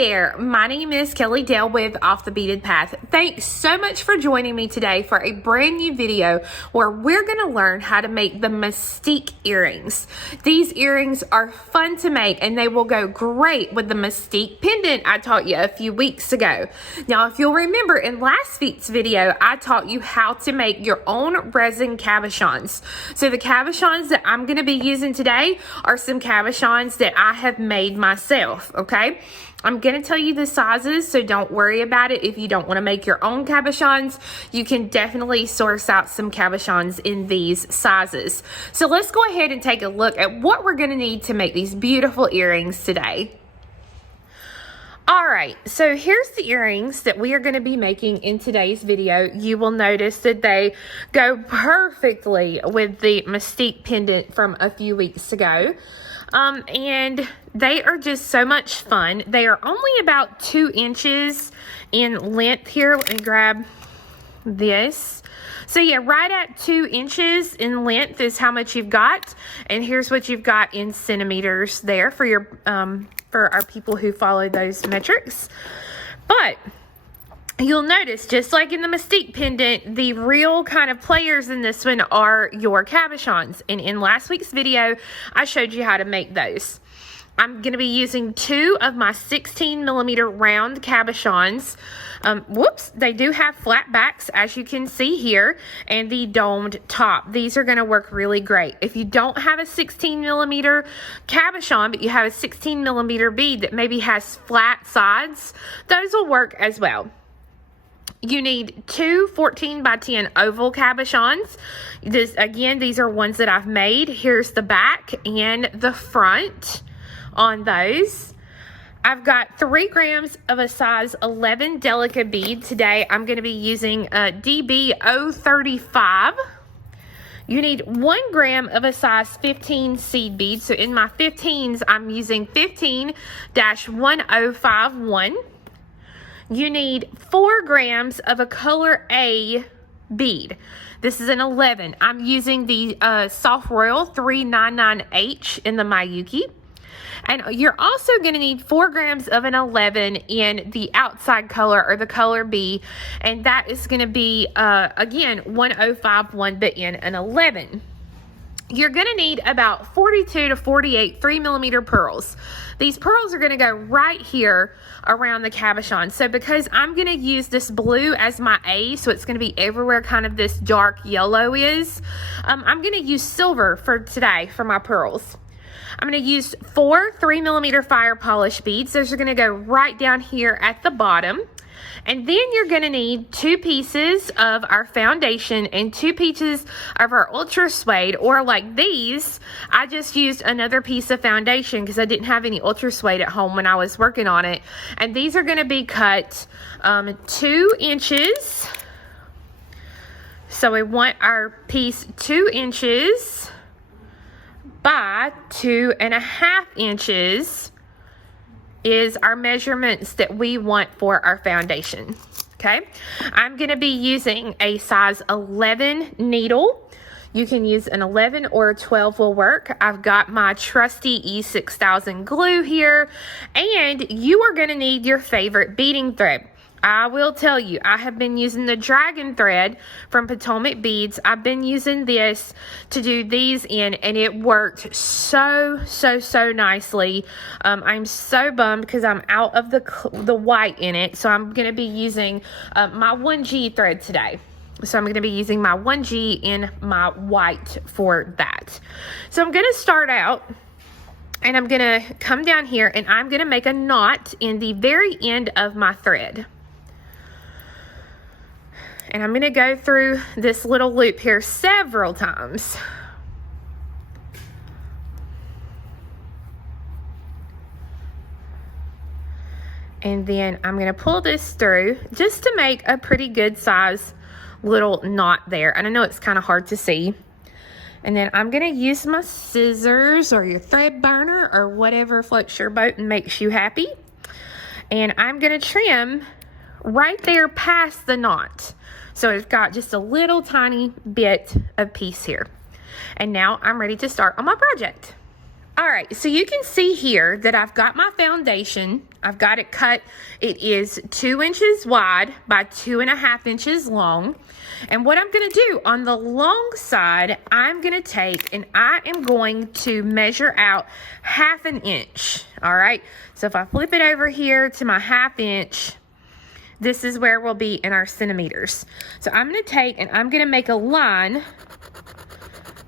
there, my name is Kelly Dale with Off the Beaded Path. Thanks so much for joining me today for a brand new video where we're going to learn how to make the Mystique earrings. These earrings are fun to make and they will go great with the Mystique pendant I taught you a few weeks ago. Now, if you'll remember in last week's video, I taught you how to make your own resin cabochons. So the cabochons that I'm going to be using today are some cabochons that I have made myself, okay? I'm going to tell you the sizes, so don't worry about it. If you don't want to make your own cabochons, you can definitely source out some cabochons in these sizes. So let's go ahead and take a look at what we're going to need to make these beautiful earrings today. All right, so here's the earrings that we are going to be making in today's video. You will notice that they go perfectly with the Mystique pendant from a few weeks ago. And they are just so much fun. They are only about 2 inches in length here. Let me grab this. So yeah, right at 2 inches in length is how much you've got. And here's what you've got in centimeters there for your, for our people who follow those metrics. But you'll notice, just like in the Mystique pendant, the real kind of players in this one are your cabochons. And in last week's video, I showed you how to make those. I'm going to be using 2 of my 16mm round cabochons. They do have flat backs, as you can see here, and the domed top. These are going to work really great. If you don't have a 16mm cabochon, but you have a 16mm bead that maybe has flat sides, those will work as well. You need 2 14 by 10 oval cabochons. These are ones that I've made. Here's the back and the front on those. I've got 3 grams of a size 11 Delica bead. Today I'm going to be using a DB035. You need 1 gram of a size 15 seed bead. So in my 15s, I'm using 15-1051. You need 4 grams of a color A bead. This is an 11. I'm using the Soft Royal 399H in the Mayuki. And you're also going to need 4 grams of an 11 in the outside color, or the color B. And that is going to be, again, 1051, but in an 11. You're going to need about 42 to 48 3mm pearls. These pearls are going to go right here around the cabochon. So because I'm going to use this blue as my A, so it's going to be everywhere kind of this dark yellow is, I'm going to use silver for today for my pearls. I'm going to use 4 3mm fire polish beads. Those are going to go right down here at the bottom. And then you're going to need 2 pieces of our foundation and 2 pieces of our Ultrasuede, or like these, I just used another piece of foundation because I didn't have any Ultrasuede at home when I was working on it. And these are going to be cut 2 inches. So we want our piece 2 inches by 2.5 inches. Is our measurements that we want for our foundation. Okay, I'm going to be using a size 11 needle. You can use an 11 or a 12 will work. I've got my trusty E6000 glue here, and you are going to need your favorite beading thread. I will tell you, I have been using the dragon thread from Potomac Beads. I've been using this to do these in, and it worked so nicely. I'm so bummed because I'm out of the white in it, so I'm going to be using my 1G thread today. So I'm going to be using my 1G in my white for that. So I'm going to start out, and I'm going to come down here, and I'm going to make a knot in the very end of my thread. And I'm going to go through this little loop here several times. And then I'm going to pull this through just to make a pretty good size little knot there. And I know it's kind of hard to see. And then I'm going to use my scissors or your thread burner or whatever floats your boat and makes you happy. And I'm going to trim right there past the knot. So I've got just a little tiny bit of piece here. And now I'm ready to start on my project. All right, so you can see here that I've got my foundation I've got it cut. It is 2 inches wide by 2.5 inches long. And what I'm going to do on the long side, I'm going to take and I am going to measure out 1/2 inch. All right. So if I flip it over here to my 1/2 inch, this is where we'll be in our centimeters. So I'm going to take and I'm going to make a line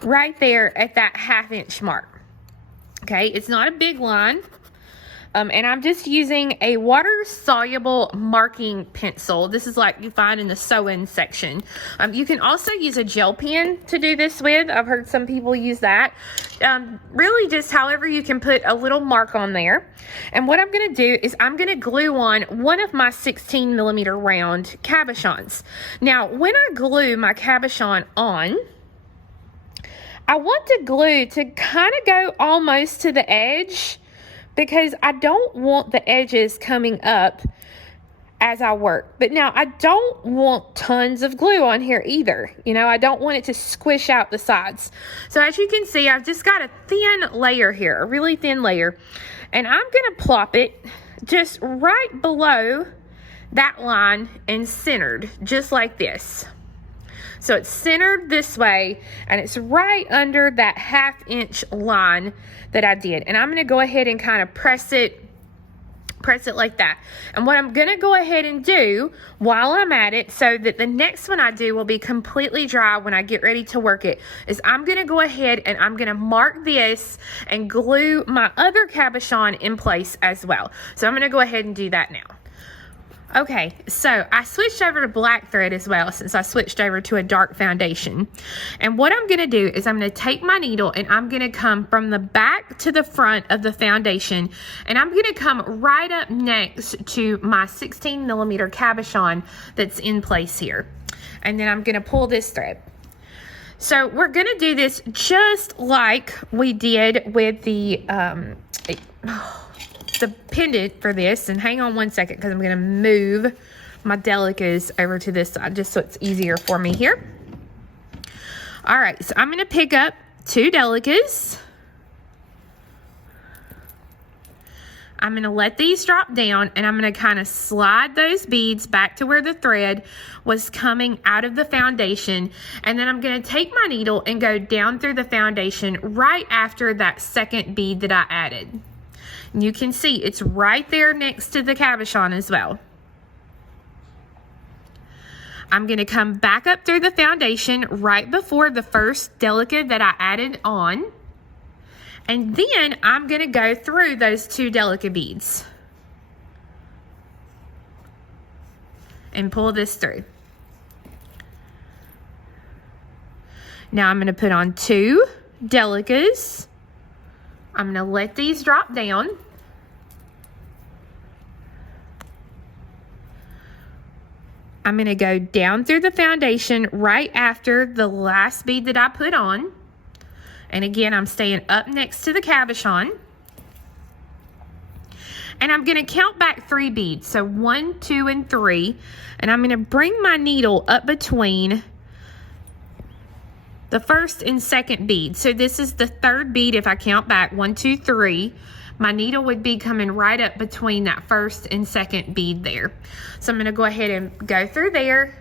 right there at that 1/2 inch mark. Okay. It's not a big line. And I'm just using a water-soluble marking pencil. This is like you find in the sew-in section. You can also use a gel pen to do this with. I've heard some people use that. Really just however you can put a little mark on there. And what I'm going to do is I'm going to glue on one of my 16mm round cabochons. Now, when I glue my cabochon on, I want the glue to kind of go almost to the edge, because I don't want the edges coming up as I work. But now I don't want tons of glue on here either. You know, I don't want it to squish out the sides. So as you can see, I've just got a thin layer here, a really thin layer. And I'm going to plop it just right below that line and centered, just like this. So it's centered this way, and it's right under that 1/2 inch line that I did. And I'm going to go ahead and kind of press it like that. And what I'm going to go ahead and do while I'm at it, so that the next one I do will be completely dry when I get ready to work it, is I'm going to go ahead and I'm going to mark this and glue my other cabochon in place as well. So I'm going to go ahead and do that now. Okay, so I switched over to black thread as well, since I switched over to a dark foundation. And what I'm going to do is I'm going to take my needle and I'm going to come from the back to the front of the foundation, and I'm going to come right up next to my 16mm cabochon that's in place here. And then I'm going to pull this thread. So we're going to do this just like we did with the pendant for this. And hang on one second, because I'm going to move my Delicas over to this side just so it's easier for me here. All right, so I'm going to pick up 2 Delicas. I'm going to let these drop down, and I'm going to kind of slide those beads back to where the thread was coming out of the foundation. And then I'm going to take my needle and go down through the foundation right after that second bead that I added. And you can see it's right there next to the cabochon as well. I'm going to come back up through the foundation right before the first Delica that I added on. And then I'm going to go through those 2 Delica beads and pull this through. Now I'm going to put on 2 Delicas. I'm going to let these drop down. I'm going to go down through the foundation right after the last bead that I put on. And again, I'm staying up next to the cabochon. And I'm going to count back 3 beads. So 1, 2, and 3. And I'm going to bring my needle up between the first and second bead. So this is the 3rd bead. If I count back 1, 2, 3, my needle would be coming right up between that first and second bead there. So I'm going to go ahead and go through there,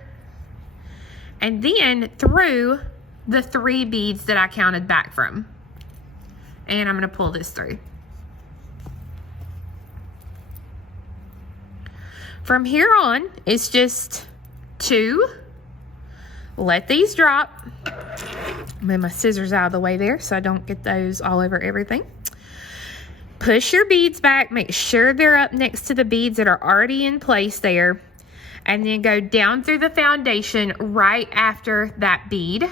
and then through the 3 beads that I counted back from. And I'm going to pull this through. From here on, it's just 2. Let these drop. Move my scissors out of the way there so I don't get those all over everything. Push your beads back. Make sure they're up next to the beads that are already in place there. And then go down through the foundation right after that bead.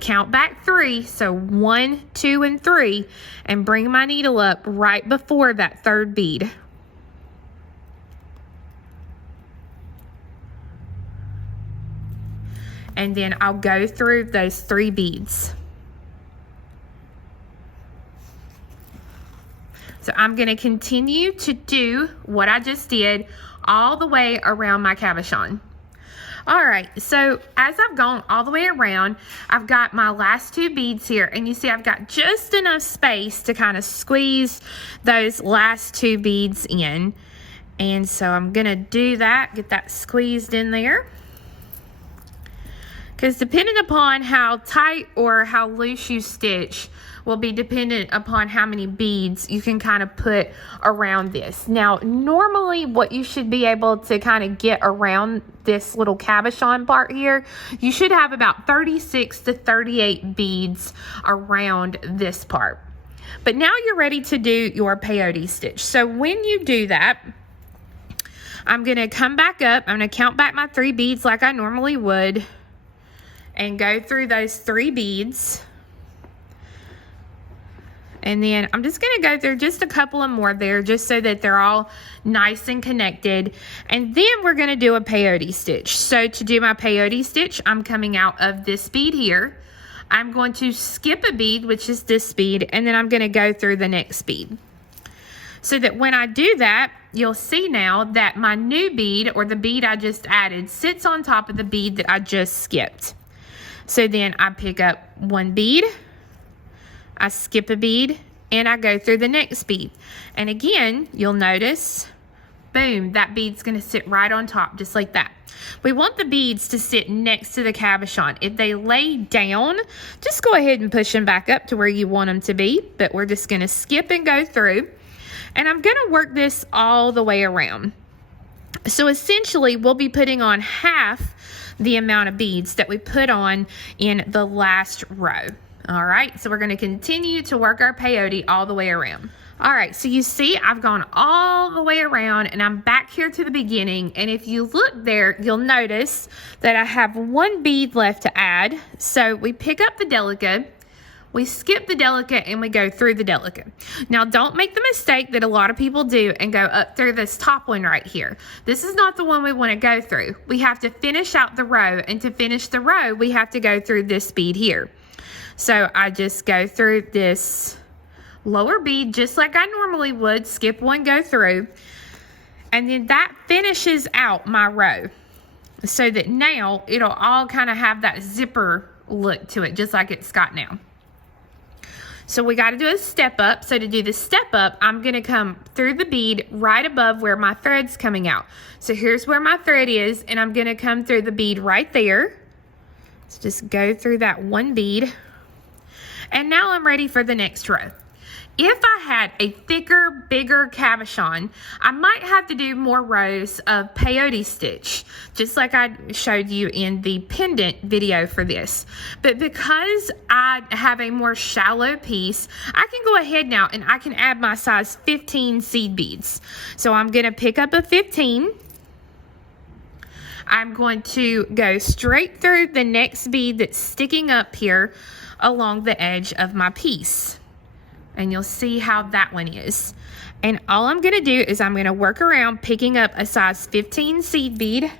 Count back 3, so 1, 2, and 3, and bring my needle up right before that 3rd bead. And then I'll go through those 3 beads. So I'm going to continue to do what I just did all the way around my cabochon. All right, so as I've gone all the way around, I've got my last 2 beads here, and you see I've got just enough space to kind of squeeze those last 2 beads in. And so I'm gonna do that, get that squeezed in there. Because depending upon how tight or how loose you stitch will be dependent upon how many beads you can kind of put around this. Now, normally what you should be able to kind of get around this little cabochon part here, you should have about 36 to 38 beads around this part. But now you're ready to do your peyote stitch. So when you do that, I'm gonna come back up, I'm gonna count back my 3 beads like I normally would and go through those 3 beads. And then I'm just gonna go through just a couple of more there just so that they're all nice and connected. And then we're gonna do a peyote stitch. So to do my peyote stitch, I'm coming out of this bead here. I'm going to skip a bead, which is this bead, and then I'm gonna go through the next bead. So that when I do that, you'll see now that my new bead, or the bead I just added, sits on top of the bead that I just skipped. So then I pick up 1 bead, I skip a bead, and I go through the next bead. And again, you'll notice, boom, that bead's gonna sit right on top, just like that. We want the beads to sit next to the cabochon. If they lay down, just go ahead and push them back up to where you want them to be, but we're just gonna skip and go through. And I'm gonna work this all the way around. So essentially, we'll be putting on half the amount of beads that we put on in the last row. All right, so we're gonna continue to work our peyote all the way around. All right, so you see I've gone all the way around and I'm back here to the beginning. And if you look there, you'll notice that I have 1 bead left to add. So we pick up the Delica, we skip the Delica, and we go through the Delica. Now, don't make the mistake that a lot of people do and go up through this top one right here. This is not the one we want to go through. We have to finish out the row, and to finish the row, we have to go through this bead here. So I just go through this lower bead just like I normally would, skip 1, go through, and then that finishes out my row so that now it'll all kind of have that zipper look to it, just like it's got now. So we got to do a step up. So to do the step up, I'm going to come through the bead right above where my thread's coming out. So here's where my thread is, and I'm going to come through the bead right there. So just go through that 1 bead. And now I'm ready for the next row. If I had a thicker, bigger cabochon, I might have to do more rows of peyote stitch, just like I showed you in the pendant video for this. But because I have a more shallow piece, I can go ahead now and I can add my size 15 seed beads. So I'm gonna pick up a 15. I'm going to go straight through the next bead that's sticking up here along the edge of my piece. And you'll see how that one is. And all I'm gonna do is I'm gonna work around picking up a size 15 seed bead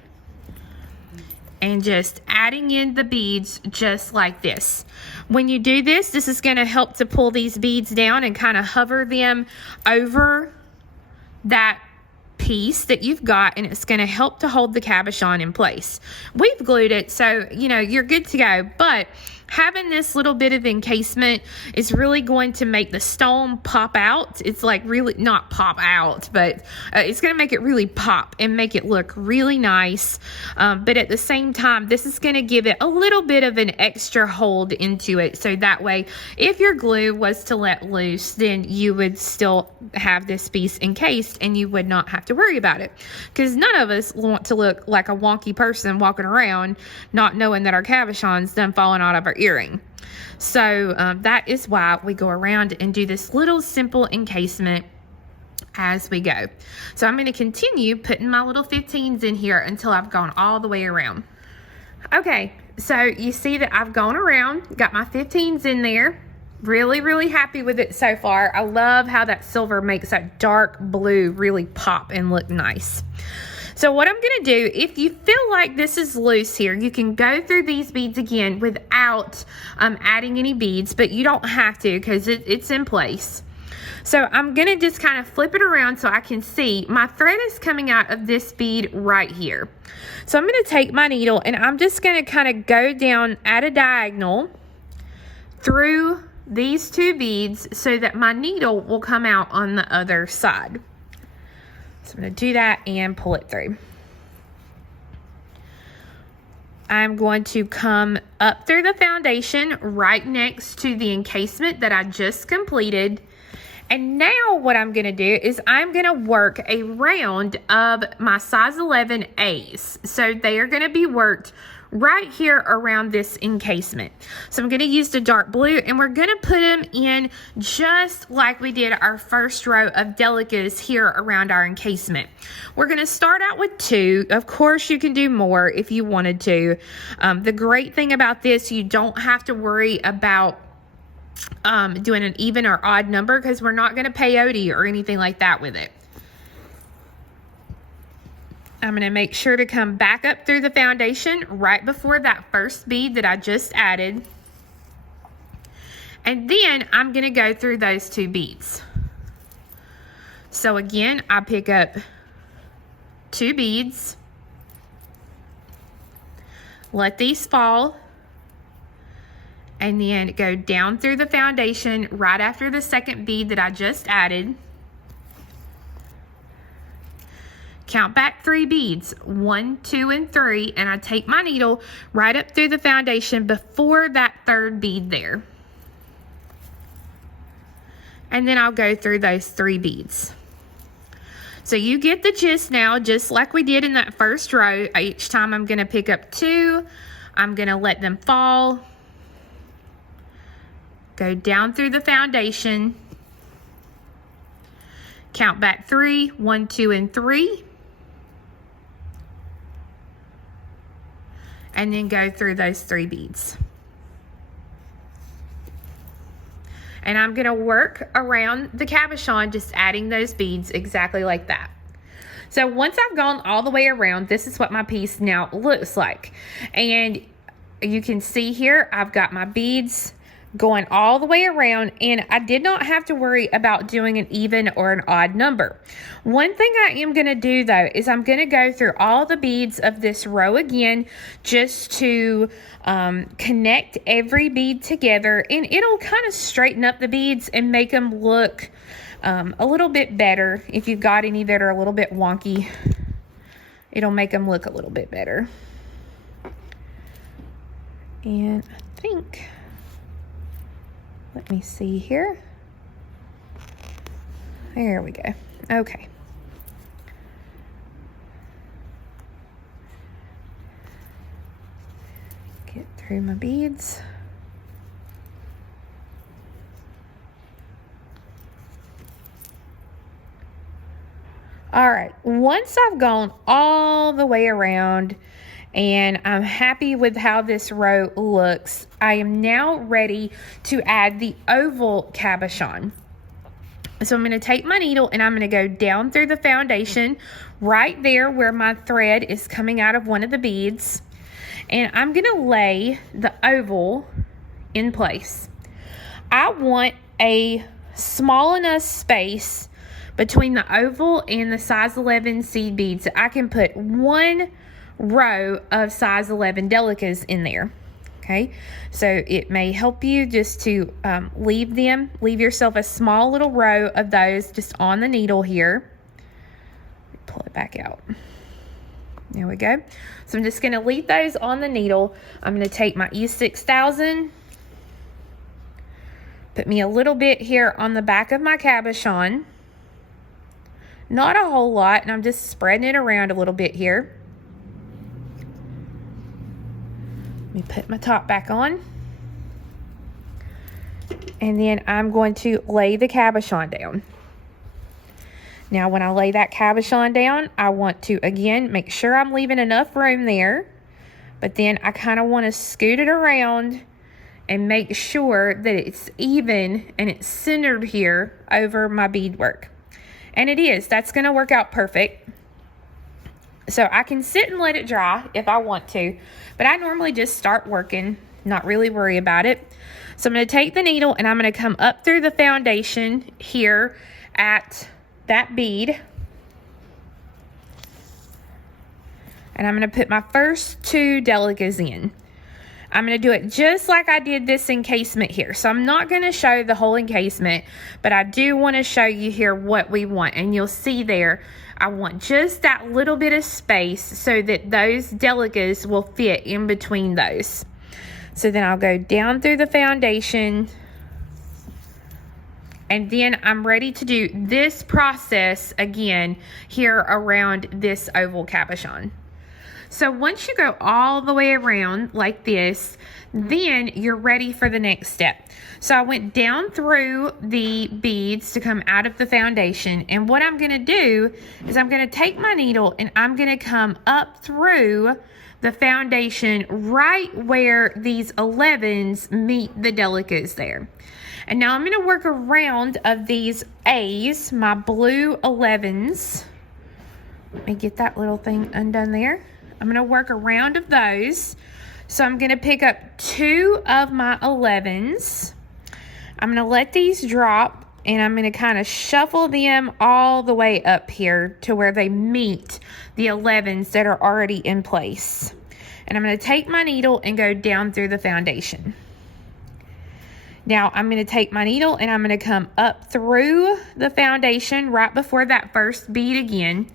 and just adding in the beads just like this. When you do this, this is gonna help to pull these beads down and kind of hover them over that piece that you've got, and it's going to help to hold the cabochon in place. We've glued it, so you know you're good to go, but having this little bit of encasement is really going to make the stone pop out. It's like really not pop out, but it's going to make it really pop and make it look really nice. But at the same time, this is going to give it a little bit of an extra hold into it, so that way if your glue was to let loose, then you would still have this piece encased and you would not have to worry about it, because none of us want to look like a wonky person walking around not knowing that our cabochon's done falling out of our earring. So that is why we go around and do this little simple encasement as we go. So I'm going to continue putting my little 15s in here until I've gone all the way around. Okay, so you see that I've gone around, got my 15s in there. Really happy with it so far. I love how that silver makes that dark blue really pop and look nice. So what I'm going to do, if you feel like this is loose here, you can go through these beads again without adding any beads, but you don't have to because it's in place. So I'm gonna just kind of flip it around so I can see my thread is coming out of this bead right here. So I'm gonna take my needle and I'm just gonna kind of go down at a diagonal through these two beads so that my needle will come out on the other side. So I'm gonna do that and pull it through. I'm going to come up through the foundation right next to the encasement that I just completed. And now what I'm going to do is I'm going to work a round of my size 11 A's. So they are going to be worked right here around this encasement. So I'm going to use the dark blue and we're going to put them in just like we did our first row of Delicas here around our encasement. We're going to start out with 2. Of course you can do more if you wanted to. The great thing about this, you don't have to worry about doing an even or odd number because we're not going to peyote or anything like that with it. I'm going to make sure to come back up through the foundation right before that first bead that I just added. And then I'm going to go through those 2 beads. So again, I pick up 2 beads, let these fall, and then go down through the foundation right after the second bead that I just added. Count back 3 beads, 1, 2, and 3, and I take my needle right up through the foundation before that third bead there. And then I'll go through those 3 beads. So you get the gist now, just like we did in that first row. Each time I'm gonna pick up 2, I'm gonna let them fall, go down through the foundation, count back 3, 1, 2, and 3. And then go through those 3 beads. And I'm gonna work around the cabochon, just adding those beads exactly like that. So once I've gone all the way around, this is what my piece now looks like. And you can see here, I've got my beads going all the way around, and I did not have to worry about doing an even or an odd number. One thing I am going to do though is I'm going to go through all the beads of this row again just to connect every bead together, and it'll kind of straighten up the beads and make them look a little bit better. If you've got any that are a little bit wonky, it'll make them look a little bit better. And I think, let me see here. There we go. Okay. Get through my beads. All right, once I've gone all the way around and I'm happy with how this row looks, I am now ready to add the oval cabochon. So I'm going to take my needle and I'm going to go down through the foundation right there where my thread is coming out of one of the beads, and I'm going to lay the oval in place. I want a small enough space between the oval and the size 11 seed beads that I can put one row of size 11 Delicas in there. Okay, so it may help you just to leave yourself a small little row of those just on the needle here. Pull it back out. There we go. So I'm just going to leave those on the needle. I'm going to take my E6000, put me a little bit here on the back of my cabochon. Not a whole lot, and I'm just spreading it around a little bit here. Let me put my top back on. And then I'm going to lay the cabochon down. Now when I lay that cabochon down, I want to, again, make sure I'm leaving enough room there. But then I kind of want to scoot it around and make sure that it's even and it's centered here over my beadwork. And it is. That's going to work out perfect. So I can sit and let it dry if I want to, but I normally just start working Not really worry about it. So I'm going to take the needle and I'm going to come up through the foundation here at that bead. And I'm going to put my first 2 Delicas in. I'm going to do it just like I did this encasement here. So I'm not going to show the whole encasement, but I do want to show you here what we want. And you'll see there, I want just that little bit of space so that those Delicas will fit in between those. So then I'll go down through the foundation. And then I'm ready to do this process again here around this oval cabochon. So once you go all the way around like this, then you're ready for the next step. So I went down through the beads to come out of the foundation. And what I'm going to do is I'm going to take my needle and I'm going to come up through the foundation right where these 11s meet the Delicas there. And now I'm going to work a round of these A's, my blue 11s. Let me get that little thing undone there. I'm going to work a round of those. So I'm going to pick up 2 of my 11s. I'm going to let these drop and I'm going to kind of shuffle them all the way up here to where they meet the 11s that are already in place. And I'm going to take my needle and go down through the foundation. Now I'm going to take my needle and I'm going to come up through the foundation right before that first bead again.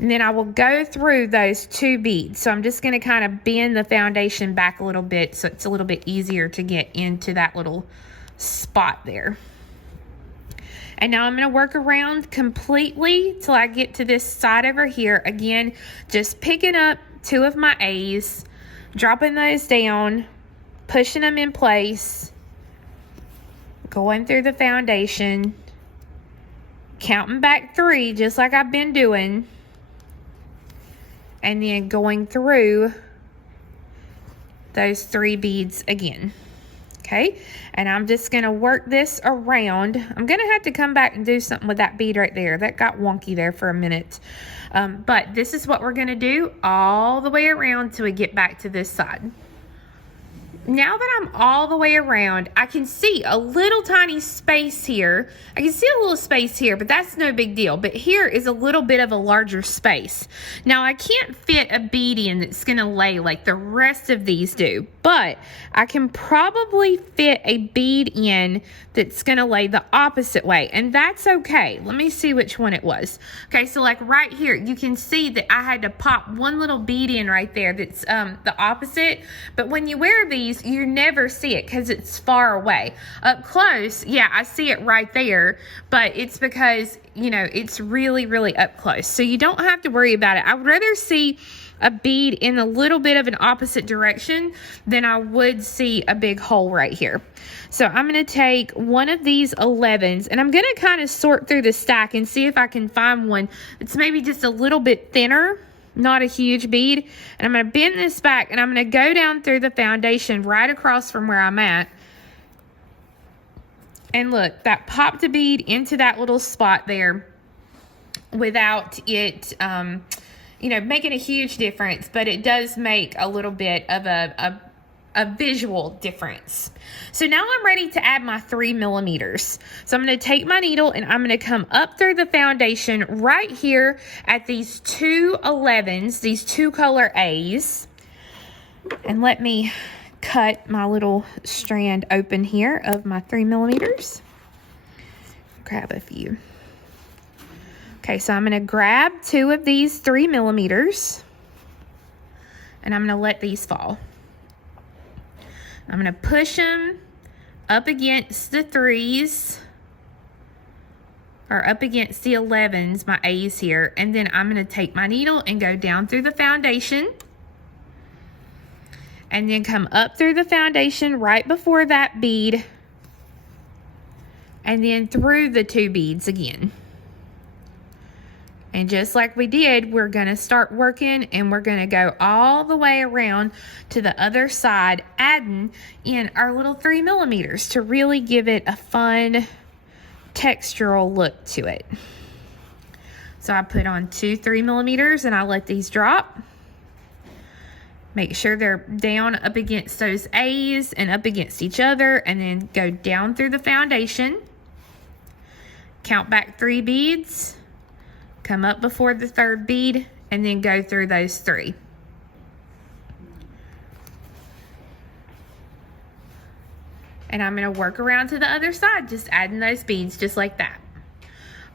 And then I will go through those 2 beads. So I'm just going to kind of bend the foundation back a little bit so it's a little bit easier to get into that little spot there. And now I'm going to work around completely till I get to this side over here. Again, just picking up 2 of my A's, dropping those down, pushing them in place, going through the foundation, counting back 3 just like I've been doing. And then going through those 3 beads again. Okay, and I'm just going to work this around. I'm going to have to come back and do something with that bead right there. That got wonky there for a minute. But this is what we're going to do all the way around till we get back to this side. Now that I'm all the way around, I can see a little tiny space here. I can see a little space here, but that's no big deal. But here is a little bit of a larger space. Now, I can't fit a bead in that's going to lay like the rest of these do, but I can probably fit a bead in that's going to lay the opposite way, and that's okay. Let me see which one it was. Okay, so like right here, you can see that I had to pop one little bead in right there that's the opposite, but when you wear these, you never see it because it's far away. Up close, yeah, I see it right there, but it's because, you know, it's really, really up close. So you don't have to worry about it. I would rather see a bead in a little bit of an opposite direction than I would see a big hole right here. So I'm going to take one of these 11s and I'm going to kind of sort through the stack and see if I can find one that's maybe just a little bit thinner. Not a huge bead. And I'm going to bend this back and I'm going to go down through the foundation right across from where I'm at. And look, that popped a bead into that little spot there without it, you know, making a huge difference, but it does make a little bit of a visual difference. So now I'm ready to add my 3 millimeters. So I'm going to take my needle and I'm going to come up through the foundation right here at these 2 11s, these 2 color A's. And let me cut my little strand open here of my 3 millimeters. Grab a few. Okay, so I'm going to grab 2 of these 3 millimeters and I'm going to let these fall. I'm going to push them up against the 3s or up against the 11s, my A's here, and then I'm going to take my needle and go down through the foundation and then come up through the foundation right before that bead and then through the 2 beads again. And just like we did, we're going to start working and we're going to go all the way around to the other side, adding in our little 3 millimeters to really give it a fun textural look to it. So I put on 2 3 millimeters and I let these drop. Make sure they're down up against those A's and up against each other, and then go down through the foundation. Count back 3 beads, come up before the 3rd bead, and then go through those 3. And I'm going to work around to the other side, just adding those beads just like that.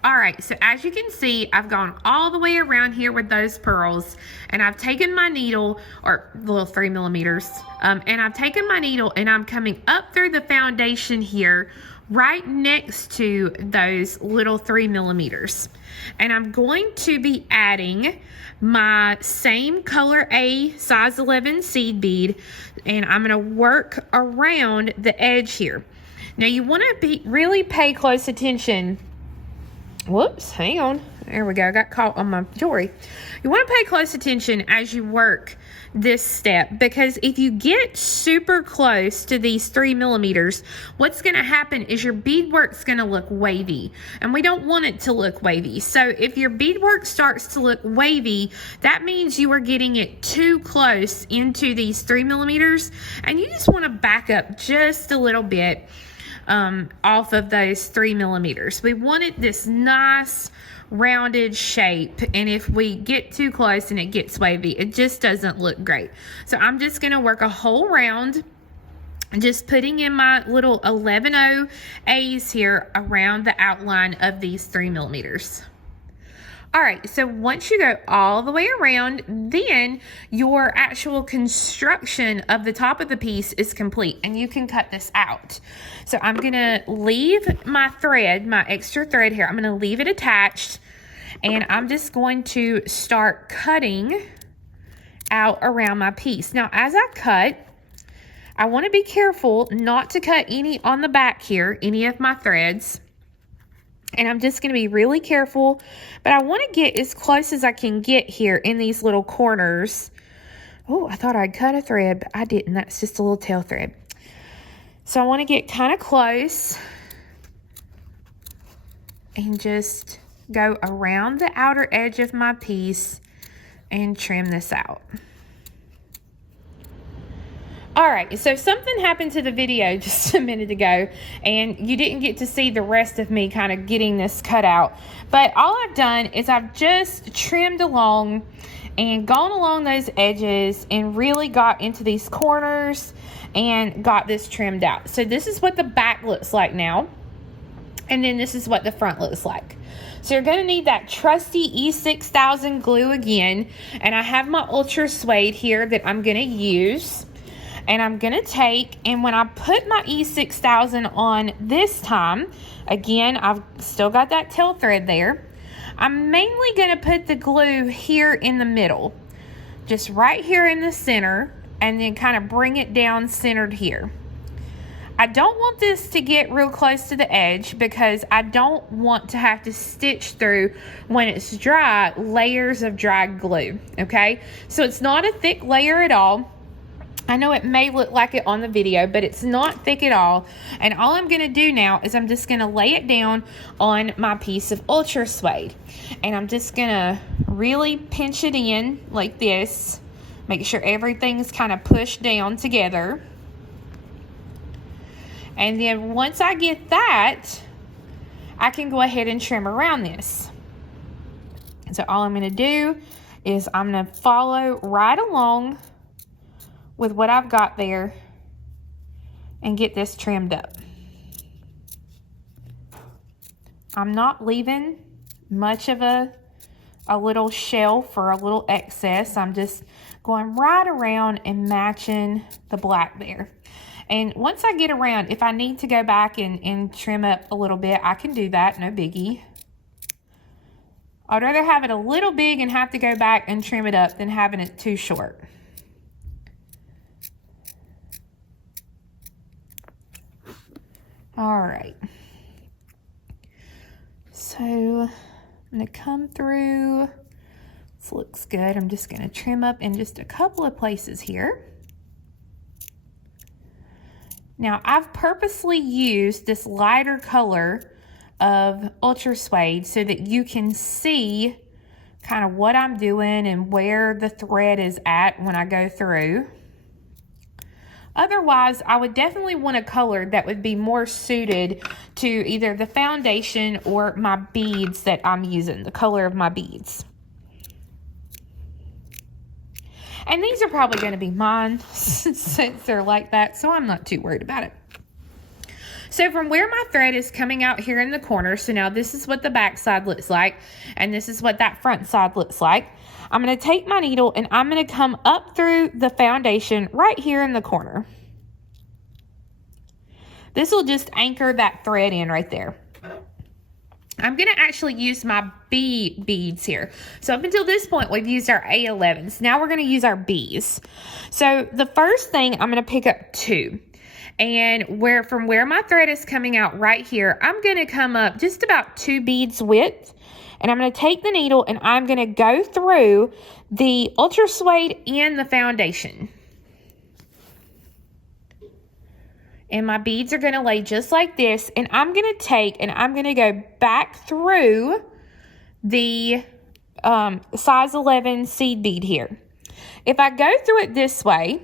All right, so as you can see, I've gone all the way around here with those pearls, and I've taken my needle, or little 3 millimeters, and I've taken my needle and I'm coming up through the foundation here, right next to those little 3 millimeters. And I'm going to be adding my same color A size 11 seed bead, and I'm going to work around the edge here. Now you want to really pay close attention. Whoops, hang on. There we go. I got caught on my jewelry. You want to pay close attention as you work this step, because if you get super close to these 3 millimeters, what's going to happen is your beadwork's going to look wavy, and we don't want it to look wavy. So if your beadwork starts to look wavy, that means you are getting it too close into these 3 millimeters, and you just want to back up just a little bit off of those 3 millimeters. We wanted this nice rounded shape, and if we get too close and it gets wavy, it just doesn't look great. So I'm just going to work a whole round, just putting in my little 11-0 A's here around the outline of these 3 millimeters. All right, so once you go all the way around, then your actual construction of the top of the piece is complete, and you can cut this out. So I'm gonna leave my thread, my extra thread here, I'm gonna leave it attached, and I'm just going to start cutting out around my piece. Now, as I cut, I wanna be careful not to cut any on the back here, any of my threads. And I'm just going to be really careful, but I want to get as close as I can get here in these little corners. Oh, I thought I'd cut a thread, but I didn't. That's just a little tail thread. So I want to get kind of close and just go around the outer edge of my piece and trim this out. All right, so something happened to the video just a minute ago, and you didn't get to see the rest of me kind of getting this cut out. But all I've done is I've just trimmed along and gone along those edges and really got into these corners and got this trimmed out. So this is what the back looks like now, and then this is what the front looks like. So you're going to need that trusty E6000 glue again, and I have my Ultrasuede here that I'm going to use. And I'm going to take, and when I put my E6000 on this time, again, I've still got that tail thread there. I'm mainly going to put the glue here in the middle, just right here in the center, and then kind of bring it down centered here. I don't want this to get real close to the edge because I don't want to have to stitch through, when it's dry, layers of dry glue, okay? So it's not a thick layer at all. I know it may look like it on the video, but it's not thick at all. And all I'm going to do now is I'm just going to lay it down on my piece of Ultrasuede. And I'm just going to really pinch it in like this. Make sure everything's kind of pushed down together. And then once I get that, I can go ahead and trim around this. So all I'm going to do is I'm going to follow right along with what I've got there and get this trimmed up. I'm not leaving much of a little shelf or a little excess. I'm just going right around and matching the black there. And once I get around, if I need to go back and trim up a little bit, I can do that, no biggie. I'd rather have it a little big and have to go back and trim it up than having it too short. All right, so I'm going to come through. This looks good. I'm just going to trim up in just a couple of places here. Now, I've purposely used this lighter color of Ultrasuede so that you can see kind of what I'm doing and where the thread is at when I go through. Otherwise, I would definitely want a color that would be more suited to either the foundation or my beads that I'm using, the color of my beads. And these are probably going to be mine since they're like that, so I'm not too worried about it. So from where my thread is coming out here in the corner, so now this is what the back side looks like, and this is what that front side looks like. I'm going to take my needle and I'm going to come up through the foundation right here in the corner. This will just anchor that thread in right there. I'm going to actually use my B beads here. So up until this point, we've used our A11s. Now we're going to use our Bs. So the first thing, I'm going to pick up 2. And from where my thread is coming out right here, I'm going to come up just about 2 beads width. And I'm going to take the needle and I'm going to go through the Ultrasuede and the foundation. And my beads are going to lay just like this. And I'm going to take and I'm going to go back through the size 11 seed bead here. If I go through it this way,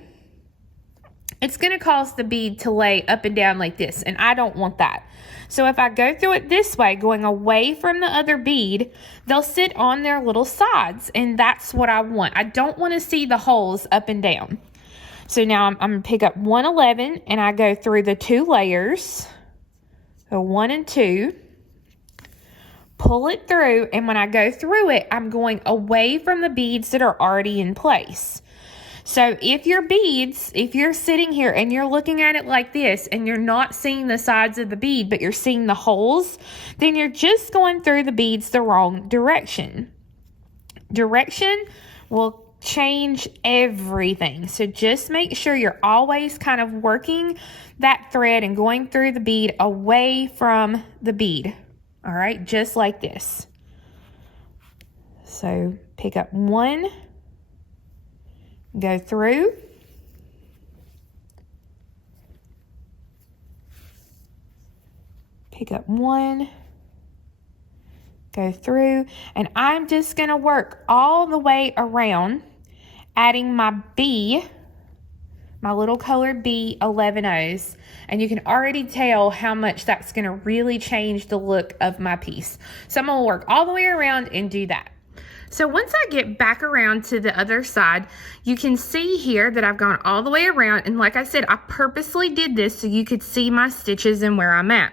it's going to cause the bead to lay up and down like this. And I don't want that. So if I go through it this way, going away from the other bead, they'll sit on their little sides. And that's what I want. I don't want to see the holes up and down. So now I'm going to pick up 111 and I go through the 2 layers. So 1 and 2. Pull it through. And when I go through it, I'm going away from the beads that are already in place. So if your beads, if you're sitting here and you're looking at it like this and you're not seeing the sides of the bead, but you're seeing the holes, then you're just going through the beads the wrong direction. Direction will change everything. So just make sure you're always kind of working that thread and going through the bead away from the bead. All right, just like this. So pick up 1. Go through, pick up 1, go through, and I'm just going to work all the way around, adding my B, my little colored B11Os, and you can already tell how much that's going to really change the look of my piece. So I'm going to work all the way around and do that. So once I get back around to the other side, you can see here that I've gone all the way around. And like I said, I purposely did this so you could see my stitches and where I'm at.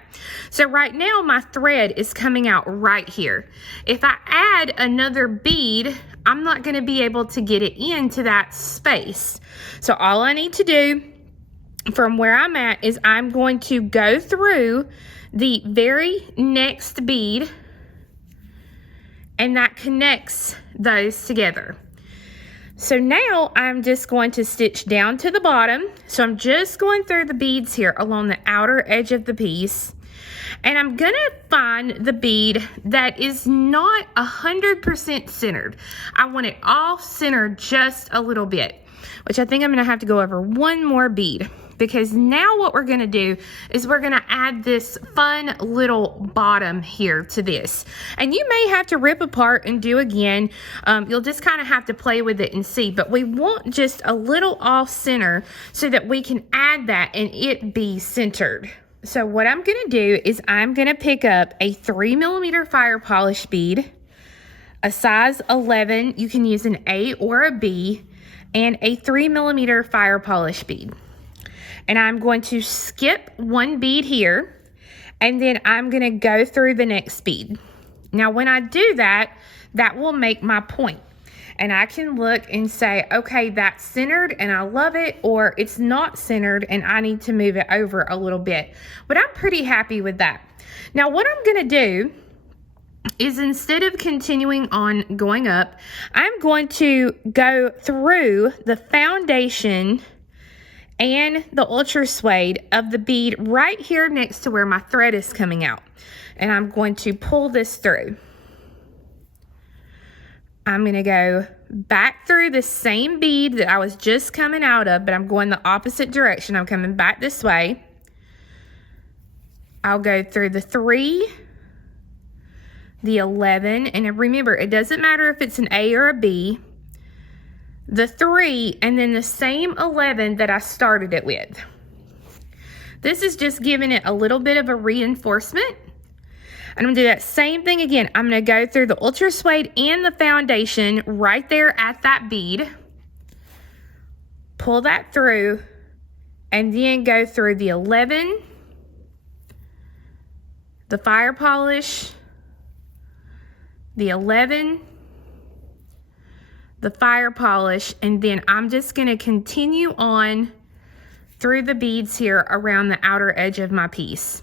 So right now my thread is coming out right here. If I add another bead, I'm not going to be able to get it into that space. So all I need to do from where I'm at is I'm going to go through the very next bead, and that connects those together. So now I'm just going to stitch down to the bottom. So I'm just going through the beads here along the outer edge of the piece. And I'm gonna find the bead that is not 100% centered. I want it off centered just a little bit, which I think I'm gonna have to go over one more bead. Because now what we're going to do is we're going to add this fun little bottom here to this. And you may have to rip apart and do again. You'll just kind of have to play with it and see. But we want just a little off center so that we can add that and it be centered. So what I'm going to do is I'm going to pick up a 3mm fire polish bead, a size 11. You can use an A or a B, and a 3mm fire polish bead. And I'm going to skip one bead here, and then I'm going to go through the next bead. Now, when I do that, that will make my point. And I can look and say, okay, that's centered and I love it, or it's not centered and I need to move it over a little bit. But I'm pretty happy with that. Now, what I'm going to do is instead of continuing on going up, I'm going to go through the foundation and the Ultrasuede of the bead right here next to where my thread is coming out. And I'm going to pull this through. I'm going to go back through the same bead that I was just coming out of, but I'm going the opposite direction. I'm coming back this way. I'll go through the 3, the 11, and remember, it doesn't matter if it's an A or a B, the 3, and then the same 11 that I started it with. This is just giving it a little bit of a reinforcement. I'm going to do that same thing again. I'm going to go through the Ultrasuede and the foundation right there at that bead. Pull that through, and then go through the 11, the fire polish, the 11, the fire polish, and then I'm just going to continue on through the beads here around the outer edge of my piece.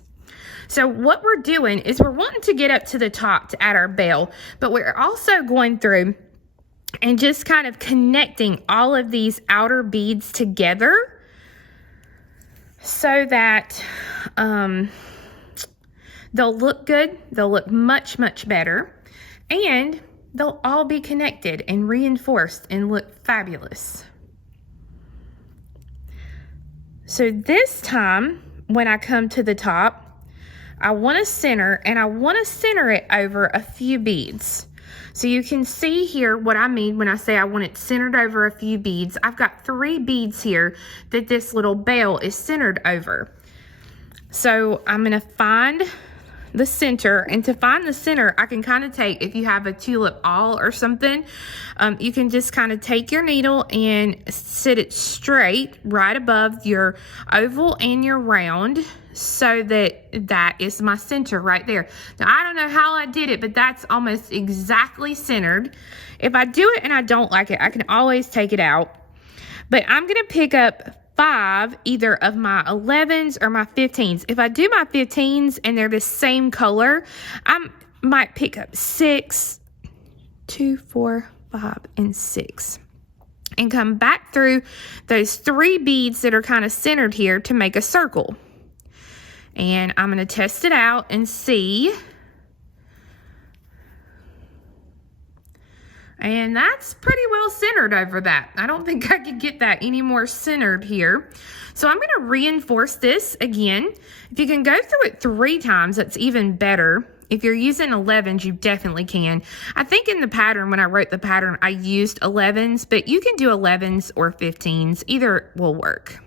So what we're doing is we're wanting to get up to the top to add our bell, but we're also going through and just kind of connecting all of these outer beads together so that they'll look good, they'll look much, much better, and they'll all be connected and reinforced and look fabulous. So this time, when I come to the top, I want to center, and I want to center it over a few beads. So you can see here what I mean when I say I want it centered over a few beads. I've got 3 beads here that this little bell is centered over. So I'm going to find the center, and to find the center, I can kind of take, if you have a tulip awl or something, you can just kind of take your needle and sit it straight right above your oval and your round, so that that is my center right there. Now, I don't know how I did it, but that's almost exactly centered. If I do it and I don't like it, I can always take it out. But I'm going to pick up 5 either of my 11s or my 15s. If I do my 15s and they're the same color, I might pick up 6, 2, 4, 5, and 6. And come back through those 3 beads that are kind of centered here to make a circle. And I'm going to test it out and see. And that's pretty well centered over that. I don't think I could get that any more centered here. So I'm going to reinforce this again. If you can go through it 3 times, that's even better. If you're using 11s, you definitely can. I think in the pattern, when I wrote the pattern, I used 11s, but you can do 11s or 15s. Either will work.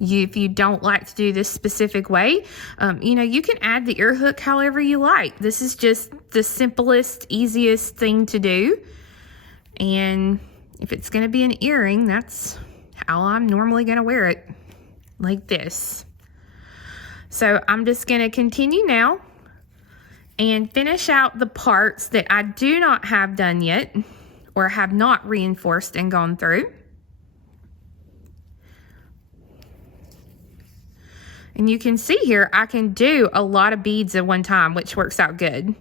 If you don't like to do this specific way, you know, you can add the ear hook however you like. This is just the simplest, easiest thing to do. And if it's going to be an earring, that's how I'm normally going to wear it, like this. So I'm just going to continue now and finish out the parts that I do not have done yet or have not reinforced and gone through. And you can see here, I can do a lot of beads at one time, which works out good.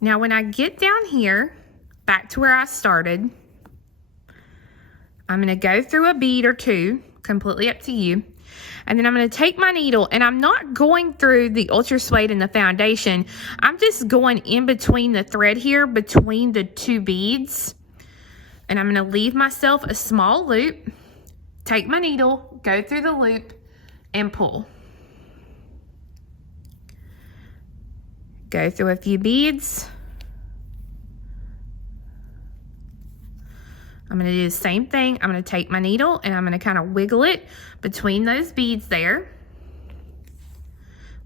Now, when I get down here, back to where I started, I'm going to go through a bead or 2, completely up to you. And then I'm going to take my needle, and I'm not going through the Ultrasuede and the foundation. I'm just going in between the thread here, between the 2 beads. And I'm going to leave myself a small loop, take my needle, go through the loop, and pull. Go through a few beads. I'm going to do the same thing. I'm going to take my needle and I'm going to kind of wiggle it between those beads there.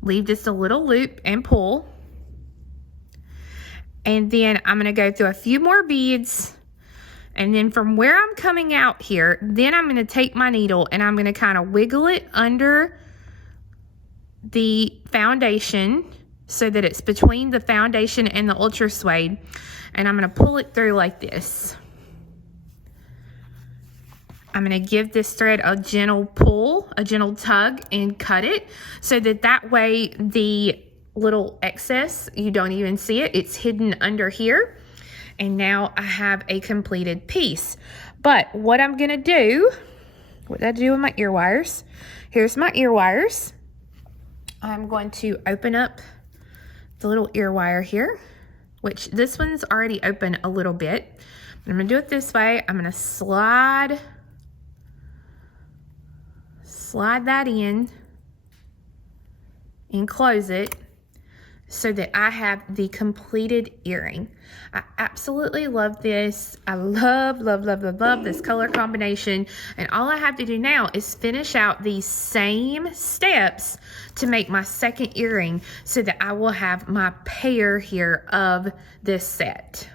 Leave just a little loop and pull. And then I'm going to go through a few more beads. And then from where I'm coming out here, then I'm going to take my needle and I'm going to kind of wiggle it under the foundation so that it's between the foundation and the Ultrasuede. And I'm going to pull it through like this. I'm going to give this thread a gentle pull, a gentle tug, and cut it so that way the little excess, you don't even see it. It's hidden under here. And now I have a completed piece. But what I'm going to do, what did I do with my ear wires? Here's my ear wires. I'm going to open up the little ear wire here, which this one's already open a little bit. I'm going to do it this way. I'm going to slide slide that in and close it so that I have the completed earring. I absolutely love this. I love this color combination. And all I have to do now is finish out these same steps to make my second earring so that I will have my pair here of this set.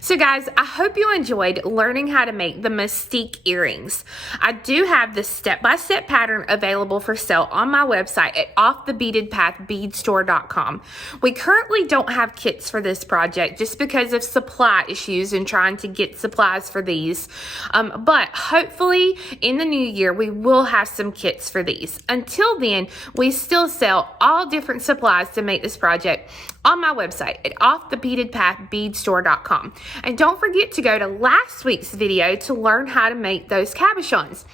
So guys, I hope you enjoyed learning how to make the Mystique earrings. I do have the step-by-step pattern available for sale on my website at offthebeadedpathbeadstore.com. We currently don't have kits for this project just because of supply issues and trying to get supplies for these. But hopefully in the new year, we will have some kits for these. Until then, we still sell all different supplies to make this project on my website at offthebeadedpathbeadstore.com. And don't forget to go to last week's video to learn how to make those cabochons.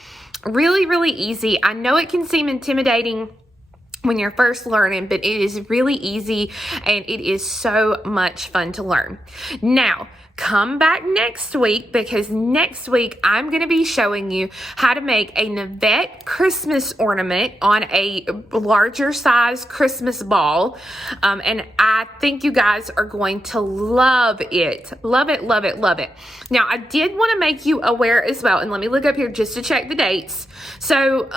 Really easy. I know it can seem intimidating when you're first learning, but it is really easy and it is so much fun to learn. Now, come back next week because next week I'm going to be showing you how to make a Navette Christmas ornament on a larger size Christmas ball. And I think you guys are going to love it. Love it. Now, I did want to make you aware as well, and let me look up here just to check the dates. So,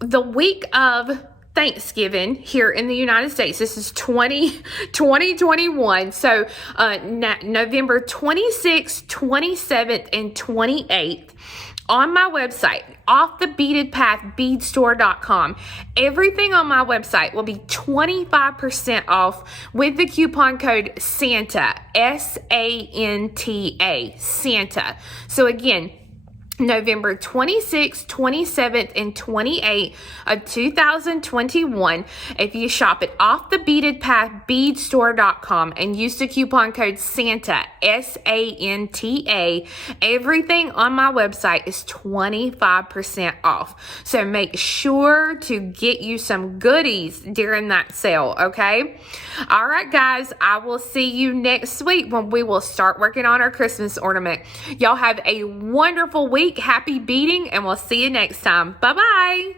the week of Thanksgiving here in the United States, this is 2021. So November 26th, 27th, and 28th on my website, offthebeadedpathbeadstore.com. Everything on my website will be 25% off with the coupon code SANTA, S-A-N-T-A, Santa. So again, November 26th, 27th, and 28th of 2021. If you shop at offthebeadedpathbeadstore.com and use the coupon code SANTA, S-A-N-T-A, everything on my website is 25% off. So make sure to get you some goodies during that sale, okay? All right, guys, I will see you next week when we will start working on our Christmas ornament. Y'all have a wonderful week. Happy beading, and we'll see you next time. Bye-bye.